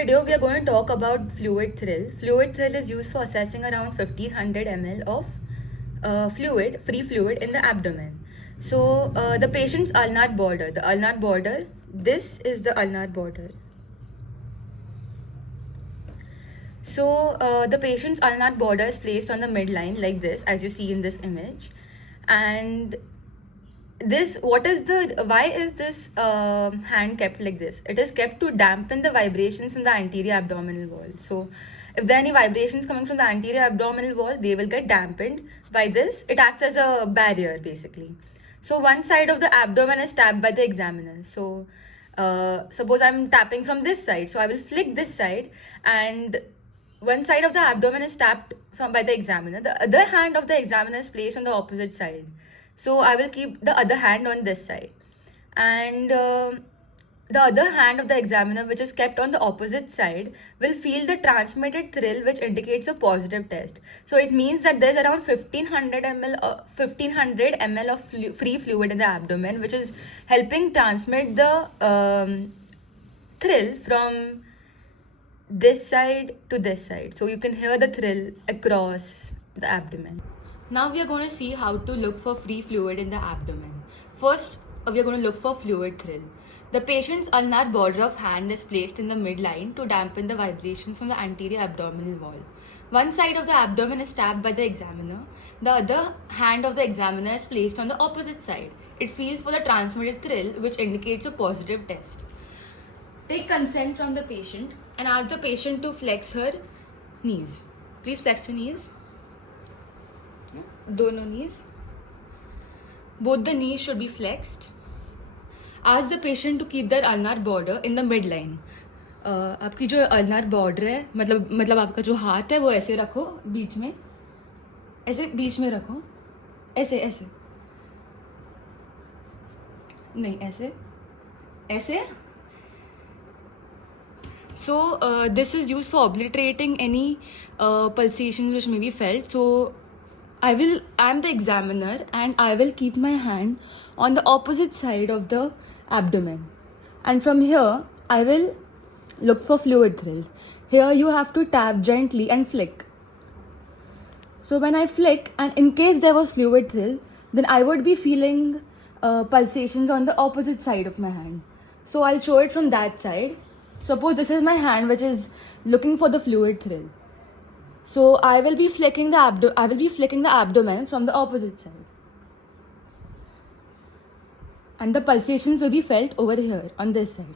video, we are going to talk about fluid thrill. Fluid thrill is used for assessing around 1500 ml of free fluid in the abdomen. So the patient's ulnar border, this is the ulnar border. So the patient's ulnar border is placed on the midline like this, as you see in this image. And why is this hand kept like this? It is kept to dampen the vibrations from the anterior abdominal wall. So if there are any vibrations coming from the anterior abdominal wall, they will get dampened by this. It acts as a barrier basically. So one side of the abdomen is tapped by the examiner. So suppose I'm tapping from this side, so I will flick this side, and one side of the abdomen is tapped by the examiner. The other hand of the examiner is placed on the opposite side. So I will keep the other hand on this side, and the other hand of the examiner, which is kept on the opposite side, will feel the transmitted thrill, which indicates a positive test. So it means that there's around 1500 ml of free fluid in the abdomen, which is helping transmit the thrill from this side to this side. So you can hear the thrill across the abdomen. Now we are going to see how to look for free fluid in the abdomen. First, we are going to look for fluid thrill. The patient's ulnar border of hand is placed in the midline to dampen the vibrations from the anterior abdominal wall. One side of the abdomen is tapped by the examiner. The other hand of the examiner is placed on the opposite side. It feels for the transmitted thrill, which indicates a positive test. Take consent from the patient and ask the patient to flex her knees. Please flex your knees. Dono knees. Both the knees should be flexed. Ask the patient to keep their ulnar border in the midline. आपकी जो ulnar border है, मतलब आपका जो हाथ है वो ऐसे रखो बीच में, ऐसे बीच में रखो, ऐसे नहीं, ऐसे. So this is used for obliterating any pulsations which may be felt. So I'm the examiner and I will keep my hand on the opposite side of the abdomen, and from here I will look for fluid thrill. Here you have to tap gently and flick. So when I flick, and in case there was fluid thrill, then I would be feeling pulsations on the opposite side of my hand. So I'll show it from that side. Suppose this is my hand which is looking for the fluid thrill. So I will be flicking the abdomen from the opposite side. And the pulsations will be felt over here on this side.